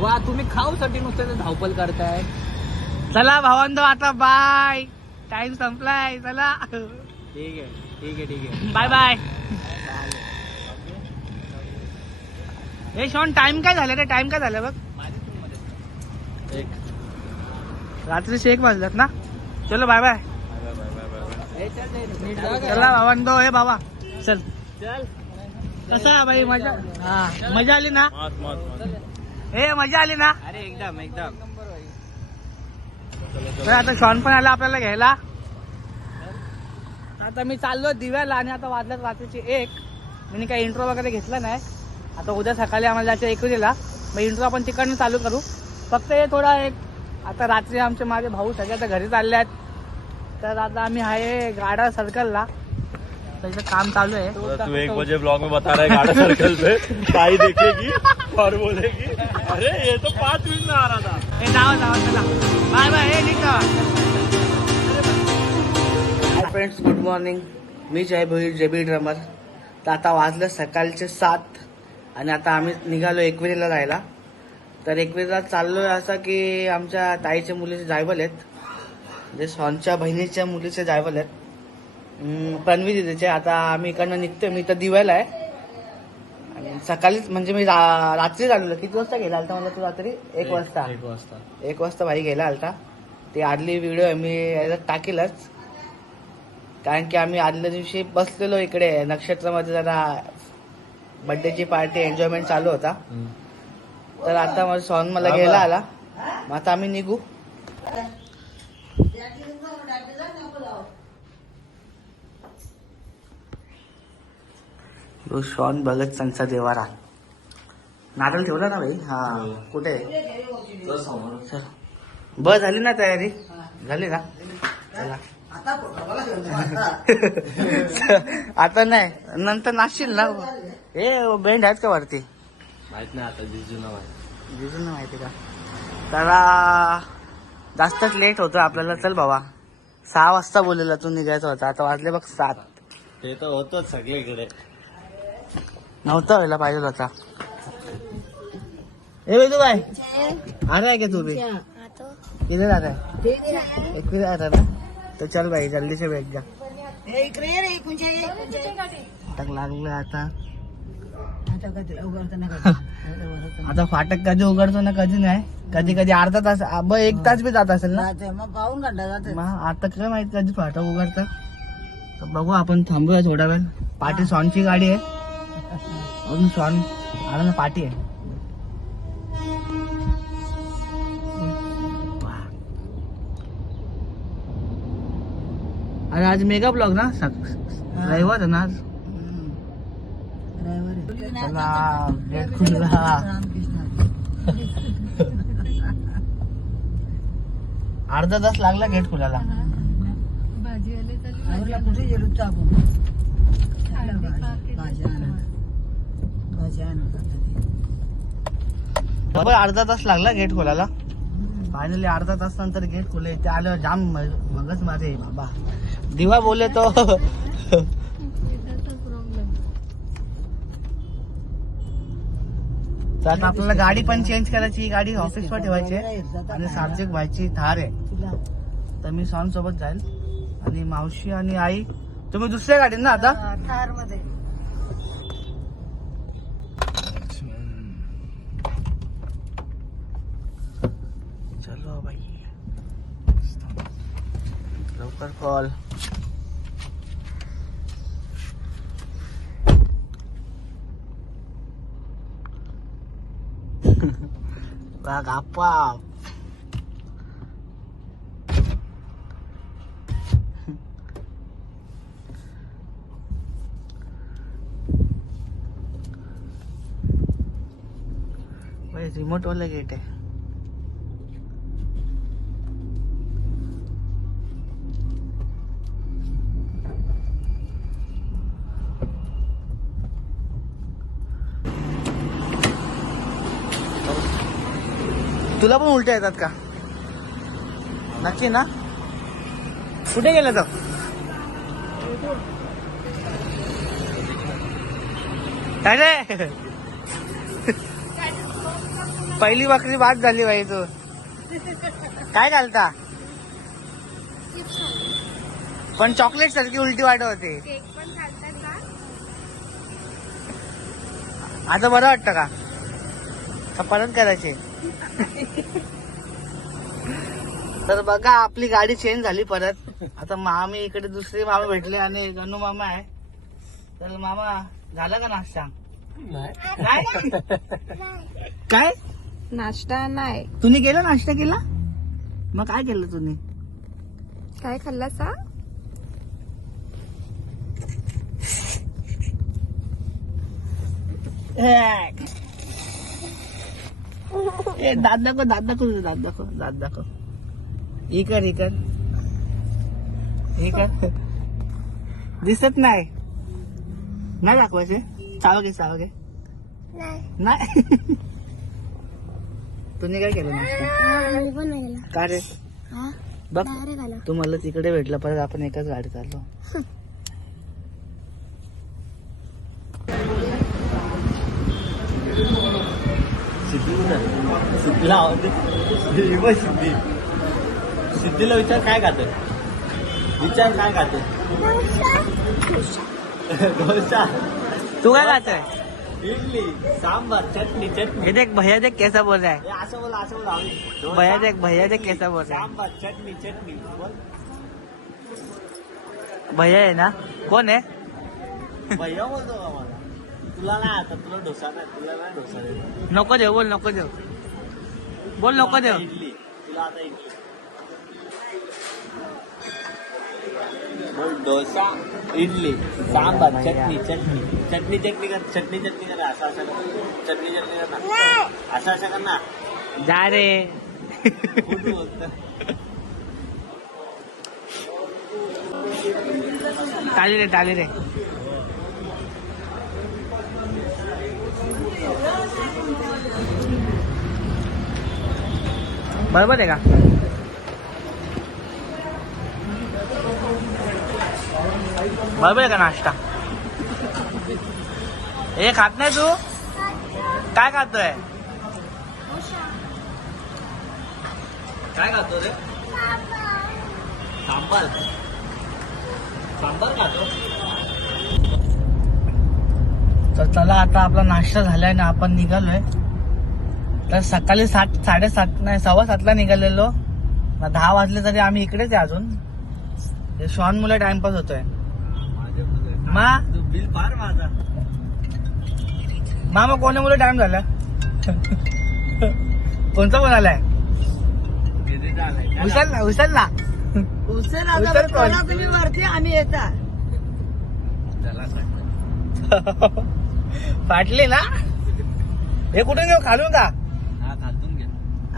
वा तुम्ही खाऊसाठी नुसतं ते धावपल करताय. चला भावांनो आता बाय टाइम संपलाय चला. ठीक आहे ठीक आहे ठीक आहे. बाय बाय हे शॉन टाइम काय झालं रे? टाइम काय झालं बघ? एक रात्रीचे एक वाजल्यात ना? चलो बाय बाय चला भावांनो हे बाबा चल. चल. कसा बाई मजा? हा. मजा आली ना? मस्त मस्त. हे मजा आली ना? अरे एकदम एकदम. तर आता शॉन पण आला आपल्याला घ्यायला. आता मी चाललो दिव्याला आणि आता वाजल्यात रात्रीचे एक. मी काही इंट्रो वगैरे घेतला नाही. आता उद्या सकाळी आम्हाला जायचं एकुरीला मग इंट्रो आपण तिकडनं चालू करू. फक्त हे थोडा एक आता रात्री आमचे माझे भाऊ सगळे आता घरी चालले आहेत. तर आता आम्ही आहे गाडा सर्कलला इथं काम चालू आहे. तू एक बजे ब्लॉग में बता रहा है गाड़ा सर्कल पे। ताई देखेगी और बोलेगी अरे ये तो पांच मिनट में आ रहा था। हे जावा जावा चला। Bye bye hi friends good morning मी जय भोईर जेबी ड्रमर तर आता वाजलं सकाळचे सात आणि आता आम्ही निघालो एकविरीला जायला. तर एकविरीला चाललोय असं की आमच्या ताईच्या मुलीचे जायबल आहेत. म्हणजे सॉनच्या बहिणीच्या मुलीचे जायबल आहेत. अं, पणवी दिदीचे आता आम्ही इकडनं निघतोय. मी तर दिवायला आहे. आणि सकाळीच म्हणजे मी रा- रात्री आलेलो किती वाजता गेला आलता मला तू रात्री? एक वाजता. एक वाजता. एक वाजता भाई गेला आलता. ती आदली व्हिडिओ मी याच्यात टाकेलच. कारण की आम्ही आदल्या दिवशी बसलेलो इकडे. नक्षत्रामध्ये जरा बर्थडेची पार्टी एन्जॉयमेंट चालू होता. तर आता माझा सॉन्ग मला घ्यायला आला. मग आता आम्ही निघू. तो शॉन भगत संचा देवारा नारळ ठेवला ना भाई हा. कुठे? चल. बस झाली ना तयारी? झाली ना? चला. आता नाही. नंतर नाचशील ना? हे बेंड आहेत का वरती? माहीत नाही आता जिजू नाव आहे. जिजून माहिती का? त्याला जास्तच लेट होतो आपल्याला. चल बाबा सहा वाजता बोललेला तू निघायचा होता. आता वाजले बघ सात. ते तर होतच सगळीकडे. नव्हता व्हायला पाहिजे होता. ए वेदू बाय आ रहा है क्या तू भी किधर आ रहा है एक भी आ रहा है ना तो चल भाई जल्दी से बैठ जा फाटक लागलं आता. आता फाटक कधी उघडतो ना कधी नाही. कधी कधी अर्धा तास ब एक तास बी जात असेल ना? मग आता काय माहीत कधी फाटक उघडतं. तर बघू आपण थांबूया थोडा वेळ. पाठी सॉनची गाडी आहे. अजून सॉन आला ना पाठी आहे वाह. अरे आज मेगा ब्लॉग ना? सक- रविवार आहे ना आज? चला गेट खुलला अर्धा तास लागला गेट खुलायला. बरोबर अर्धा तास लागला गेट खोलायला. फायनली अर्धा तास नंतर गेट खोले ते आल्यावर जाम मगच माझे बाबा. दिवा बोले तो. आता आपल्याला गाडी पण चेंज करायची. ही गाडी ऑफिसवर ठेवायची आहे. आणि सार्थिक व्हायची थार आहे. तर मी सॉन सोबत जाईल. आणि मावशी आणि आई. तुम्ही दुसऱ्या गाडीत ना आता? चलो भाई। लवकर कॉल. बघ आप्पा रिमोट वाला गेट आहे. तुला पण उलट्या येतात का? नक्की ना? कुठे गेलं तर काय पहिली बकरी बाद झाली बाई तू. काय घालता? पण चॉकलेट सारखी उलटी वाटत होते. आता बरं वाटतं का? परत करायचे. तर बघा आपली गाडी चेंज झाली परत. आता मामी इकडे दुसरे मामा भेटले आणि गणू मामा आहे. तर मामा झाला का नाश्ता? काय काय? नाश्ता नाही. तुम्ही केला नाश्ता केला? मग काय केलं तुम्ही? काय खाल्ला सा? ए दात दाखव दात दाखव तुझं, दात दाखव दात दाखव ही कर ही कर ही कर दिसत नाही नाही दाखवायचे चाव घे चाव घे नाही तुम्ही काय केलं नाश्ता का रे बघ तू मला तिकडे भेटला परत आपण एकाच गाडीत आलो सिद्धीला आवडते सिद्धी सिद्धीला विचार काय खात? विचार काय खात? डोसा. तू काय खातोय इडली सांबार चटणी चटणी. हे देख भैया देख कैसा बोल रहा है. हे असं बोला असं बोला भैया देख भैया देख कैसा बोल रहा सांबार चटणी चटणी. बोल. है भैया है ना? कोण आहे भैया बोलतो का मला? तुला नाही आता तुला डोसा नाही तुला नाही डोसा देतो नको देऊ बोल नको देऊ. बोल नको आता इडली तुला आता इडली. बोल डोसा इडली सांबार चटणी चटणी. चटणी चटणी कर चटणी चटणी कर असं असं कर. चटणी चटणी कर ना. असं असं कर ना. जा रे. बोलतं? टाली रे टाली रे. बरोबर आहे का? बरोबर आहे का नाश्ता? हे खात नाही तू? काय खातोय? काय खातो रे? सांबार. सांबार खातो. तर चला आता आपला नाश्ता झालाय ना आपण निघालोय. तर सकाळी सात साडेसात नाही सव्वा सातला निघालेलो. दहा वाजले तरी आम्ही इकडेच आहे अजून. शॉन मुलं टाइमपास होतोय. मा? बिल फार माझा मामा कोण्या मुलं टाइम झाला? कोणता फोन आलाय? किती झालंय उचल ना. उचल ना उचल कोण? तुम्ही वरती आम्ही येता. फाटली ना? हे कुठून घेऊ? खालून का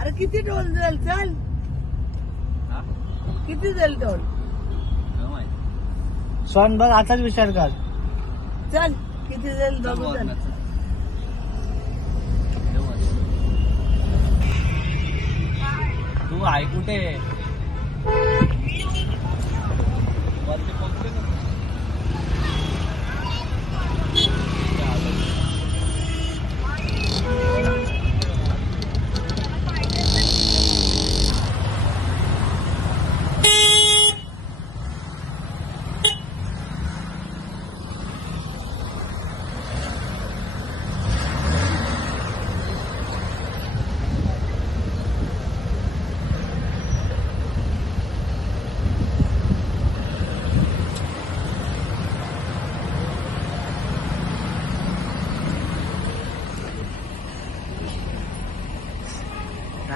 अरे किती टोल जाईल चल. हा? किती जाईल टोल. शॉन बघ आताच विचार कर. चल किती जाईल चल बघू चल. तू आहे कुठे? वरती पोहोचले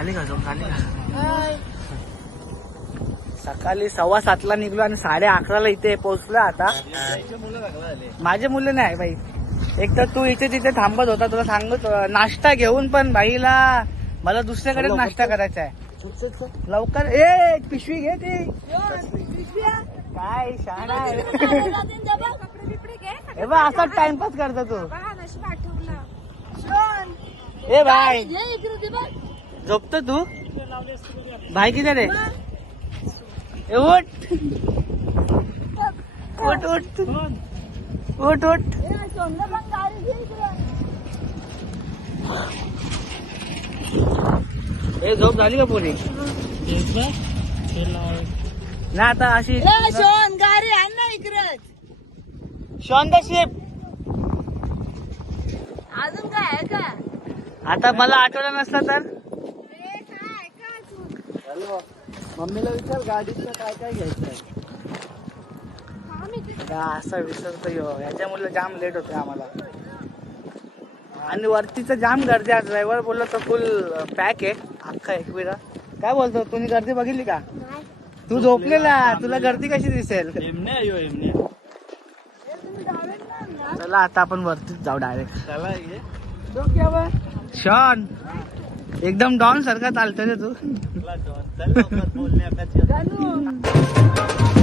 झाली का झोप झाली का सकाळी सव्वा सातला निघलो आणि साडे अकराला इथे पोहोचलो आता. माझे मुलं नाही बाई. एक तर तू इथे तिथे थांबत होता तुला सांगत. नाश्ता घेऊन पण बाईला. मला दुसऱ्याकडे नाश्ता करायचा आहे. लवकर. ए पिशवी घे ती. काय शाळा हे बा असाच टाइमपास करतो तू. ए बाय झोपतो तू? भाई किती रे ए, उठ. उठ उठ. उठ उठ. हे झोप झाली का पोरी? ना आता अशी ए, शोन गाडी आण ना इकडे. Shaun the Sheep. अजून काय आहे का? आता मला आठवलं नसलं तर? मम्मीला विचार गाडीचं काय काय घ्यायचंय. असं विसरतो यो. याच्यामुळे जाम लेट होतोय आम्हाला. आणि वरतीचं जाम गर्दी आहे. ड्रायव्हर बोललो तर फुल पॅक आहे. अख्खा एकविरा काय बोलतो? तुम्ही गर्दी बघितली का? तू झोपलेला. तुला गर्दी कशी दिसेल? चला आता आपण वरतीच जाऊ डायरेक्ट शॉन एकदम डॉन सारखा चालतोय रे तू. चला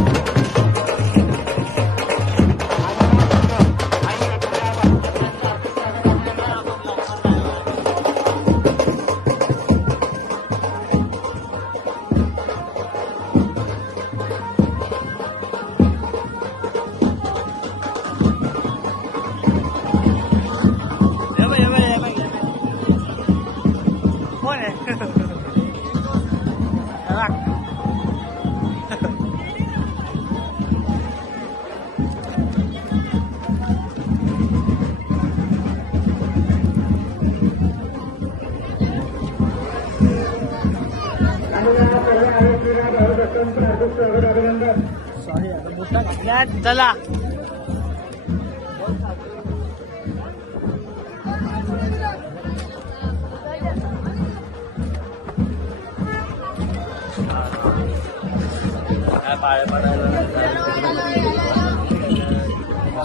चला.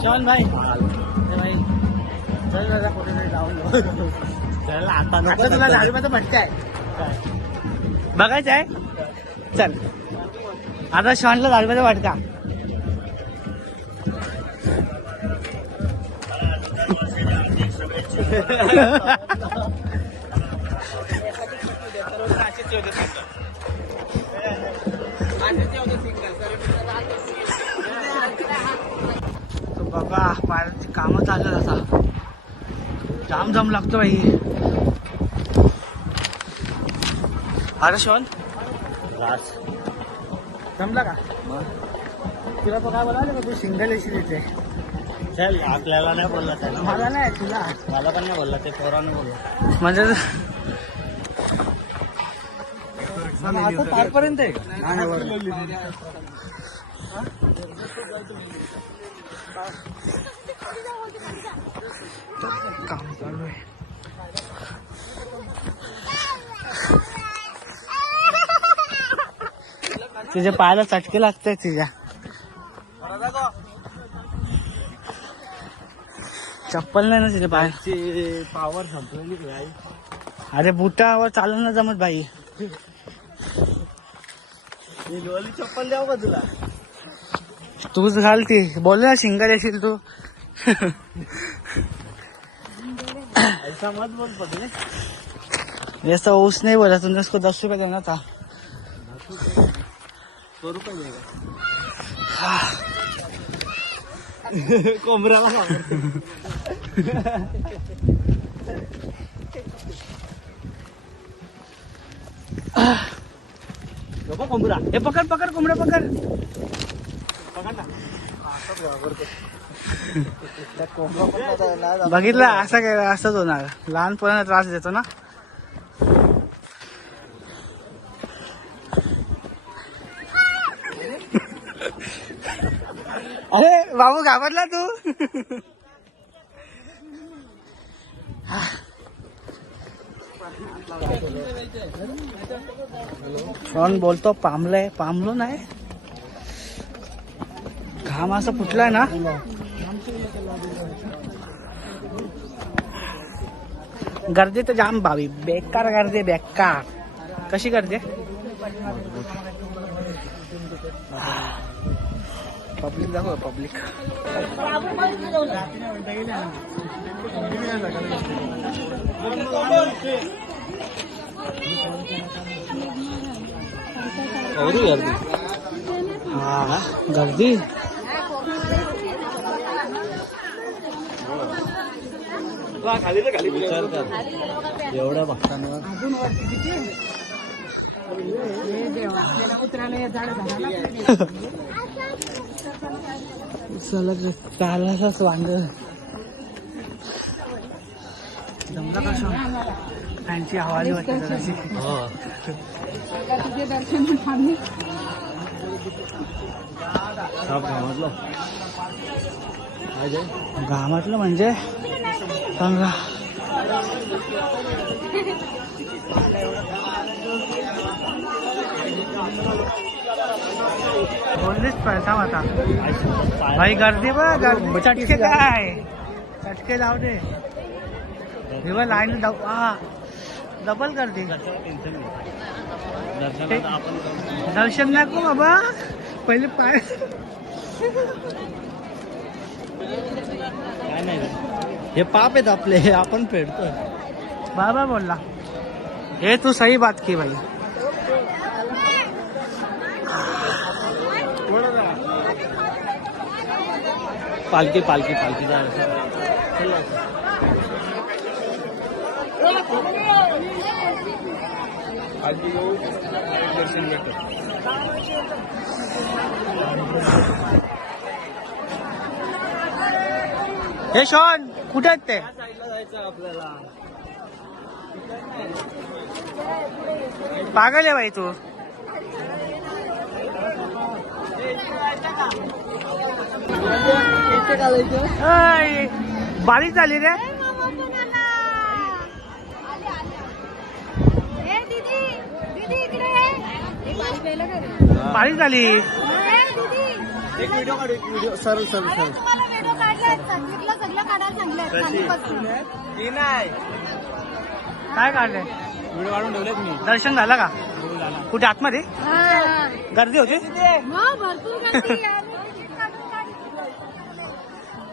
शॉन भाई. चल जरा कुठेतरी जाऊन. चल आता तुला दहा रुपयाचा भटका आहे. बघायचं आहे? चल. आता शॉनला दालबाजा रुपयाचा भटका तो पाण्याची कामं चालू आता. जाम जाम लागतो बाई. अरे शॉन. जमला का? तुला तो काय का? तू सिंगल एसी देते चल आपल्याला नाही बोलला त्याला मला नाही तुला. मला पण नाही बोलला ते पोराने बोलला. म्हणजे आता तारपर्यंत आहे काम चालू आहे. तिच्या पायाला चटके लागताय तिच्या चप्पल नाही ना तिच्या पाय पावर संपलेली भाई अरे बुटावर चालून ना जमत बाई. लोली चप्पल द्याव का तुला? तूच घाल ती. बोल ना सिंगल येशील तू. ऐसा मत बोल पडले ऐसा ऊस नहीं बोला तुमने उसको दस रुपए देना था सौ रुपये देगा कोंबऱ्याला मागवतो. नको कोंबरा हे पकड पकड कोंबड्या पकड बघितलं असं काय असंच होणार लहानपणाला त्रास देतो ना अरे बाबू घाबरला तू? कोण बोलतो? पामलंय पामलो नाही. घाम असं फुटलाय ना? गर्दी तर जाम भावी. बेकार गर्दी बेकार. कशी गर्दी? पब्लिक दाखव पब्लिक एवढी गर्दी हा. गर्दी? खाली खाली. विचार कर. एवढ्या भक्तांवर चलत चालायलाच वांदर जमला का आवाज वाटते दर्शन घामातलं म्हणजे? सांगा. बोललीच प्रथम आता भाई गर्दी बघ गर्दी. चटके काय? चटके जाऊ दे. हे बघ लाईन हा डबल गर्दी. दर्शन नको बाबा. पहिले पाय काय नाही हे पाप आहेत आपले हे आपण फेडतोय. बाबा बोलला. हे तू सही बात की भाई पालखी पालखी पालखी हे शॉन कुठे आहेत ते? पागल आहे भाई तू. बारीक झाली रे. बारीक झाली. एक व्हिडिओ काढ एक व्हिडिओ सरळ ती नाही. काय काढलंय? व्हिडिओ काढून ठेवलेत मी. दर्शन झालं का? कुठे आतमध्ये? गर्दी होती?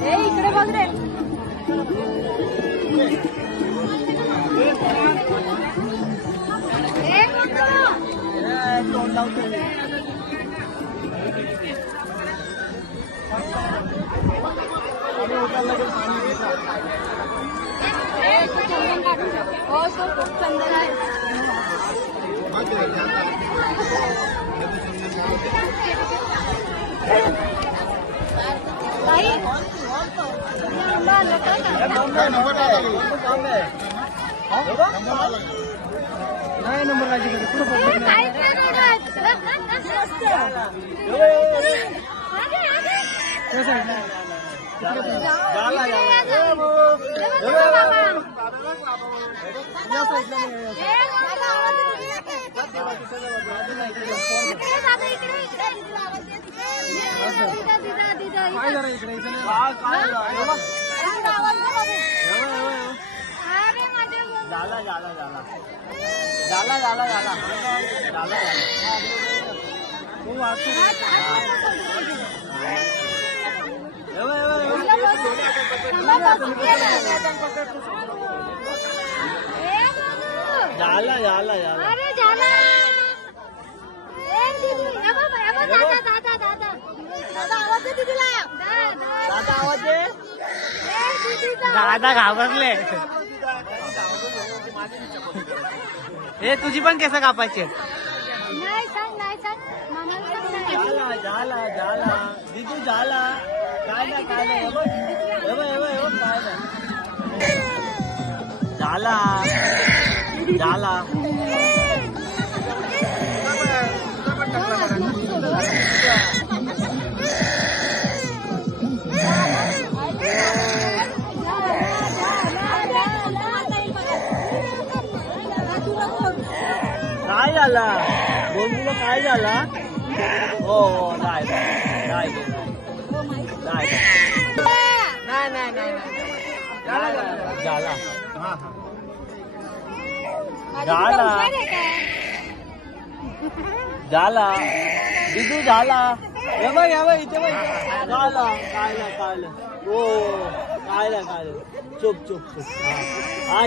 हे इकडे बघ रे. नाही नंबर लागेल काय झालं इकडे इकडे झाला झाला झाला झाला झाला झाला झाला तू वाचू झाला झाला झाला दादा आवाज दे दादा घाबरले. हे तुझी पण केस कापायचे झाला. झाला. झाला दोन मुलं काय झाला हो हो नाही नाही नाही नाही नाही नाही नाही झाला माझी झाला. हुशार आहे काय? झाला दिदू झाला हे बघ हे बघ इथे बघ झाला कायला कायला हो कायला कायला चुप चुप चुप हा.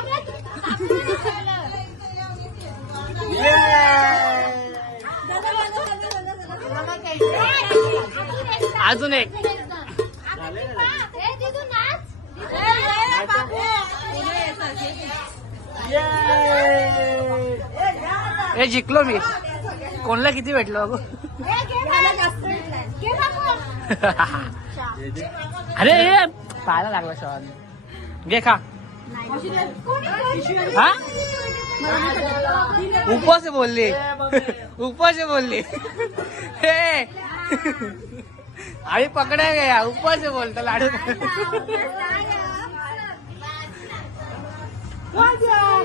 अजून एक. हे जिंकलो मी. कोणला किती भेटलो अगो? अरे पाहायला लागला शॉन घे खा. हा? उपवास बोलली. उपवास बोलली. हे. आणि पकडाय गया उपवास आहे बोलतो लाडू.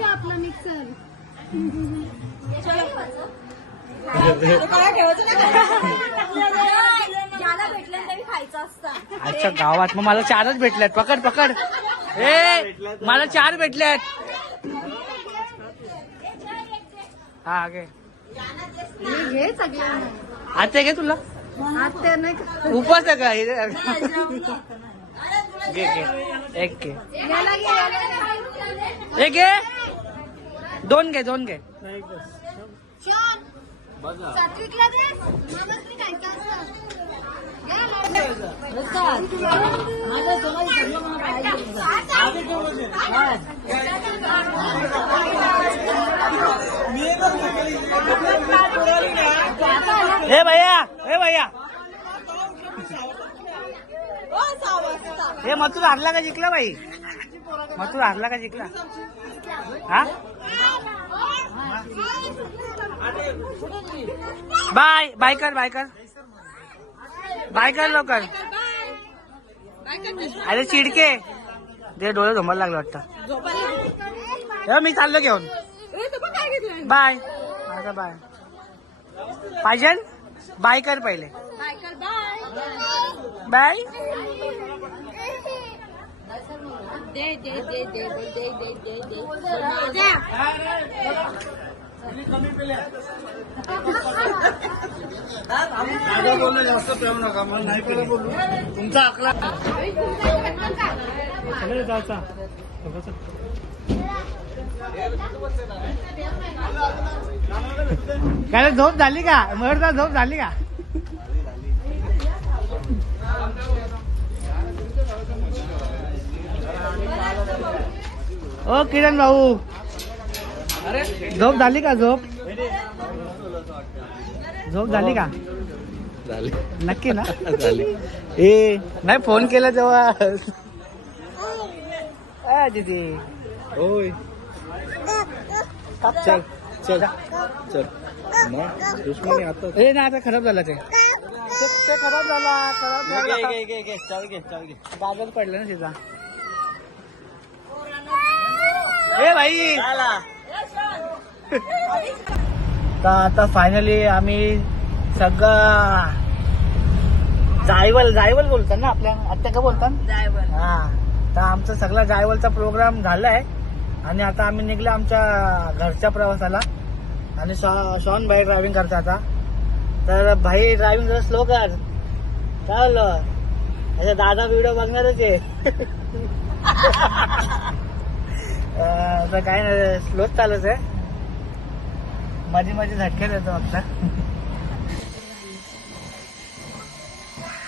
आपला मिक्सर ज्याला भेटलं तरी खायचं असतं अच्छा गावात मग मला चारच भेटल्यात. पकड पकड. ए मला चार भेटल्यात. हा घे. घे सगळ्या आता घे तुला. आत्या नाही उपास उपवास आहे का? हे- घे घे. एक घे. एक घे. दोन घे दोन घे. बघा. हे भैया हे भैया. हे मथुर हारला का जिंकला बाई? मथुर हारला का जिंकला? हा? बाय बाय कर बाय कर. बाय कर लवकर. अरे चिडके. ते डोळे झोमायला लागले वाटतं. हे मी चाललो घेऊन. बाय. माझा बाय? पाहिजे बाय कर पहिले. बाय. जास्त प्रेम नका मला नाही बोलू तुमचा जायचा. काय रे, झोप झाली का? मरदा झोप झाली का? ओ किरण भाऊ. झोप झाली का झोप? झोप झाली का? झाले. नक्की ना? झाले. ए नाही फोन केला तेव्हा ए, दीदी. होय. चल चल चल मग दुश्मनी आता. ए नाही आता खराब झाला ते. खराब झाला खराब झाला. चाल घे चाल घे. गाजर पडलं ना तिचा. ए भाई तर आता फायनली आम्ही सगळं जायवल जायवल बोलतात ना आपल्या आत्या का बोलतात? हा. तर आमचा सगळा जायवलचा प्रोग्राम झालाय. आणि आता आम्ही निघलो आमच्या घरच्या प्रवासाला. आणि शॉ- शॉन भाई ड्रायव्हिंग करता आता. तर भाई ड्रायव्हिंग जरा स्लो कर. अच्छा दादा व्हिडिओ बघणारच आहे. तर काय नाही स्लोच चालत आहे. मध्ये मध्ये झटके देतो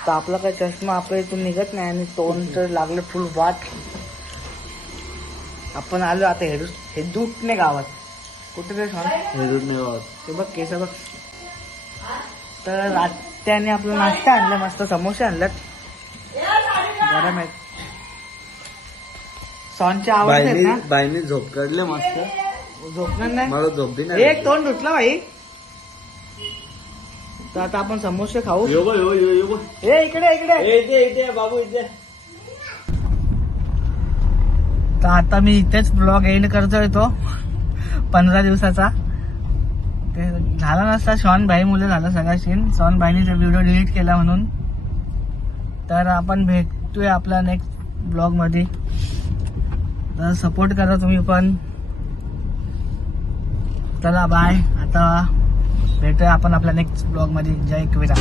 तर आपला काय चष्मा आपल्या इथून निघत नाही आणि तोंड तर लागलं फुल वाट. आपण आलो आता हेडू हेदूटने गावात. कुठे ते सांग? ते बघ केस बघ. तर रात त्याने आपला नाश्ता आणला मस्त समोसे आणल्यात. गरम आहेत. सॉनच्या आवडतात बाईने ना? बाईने झोप काढले मस्त. झोपणार नाही? मला झोप बी नाही एक तोंड धुतलं बाई. तर आता आपण समोसे खाऊ. यो गो, यो यो यो गो. ए इकडे इकडे. ए, इथे इथे बाबू इथे. तर आता मी इथेच ब्लॉग एंड करतोय तो. पंधरा दिवसाचा. ते झाला नसता शॉन भाई मुले झालं सगळा सीन शॉन भाईने ते व्हिडिओ डिलीट केला म्हणून. तर आपण भेटतोय आपल्या नेक्स्ट ब्लॉगमध्ये तर सपोर्ट करा तुम्ही पण. चला बाय आता भेटूया आपण आपल्या नेक्स्ट ब्लॉगमध्ये. जय कविता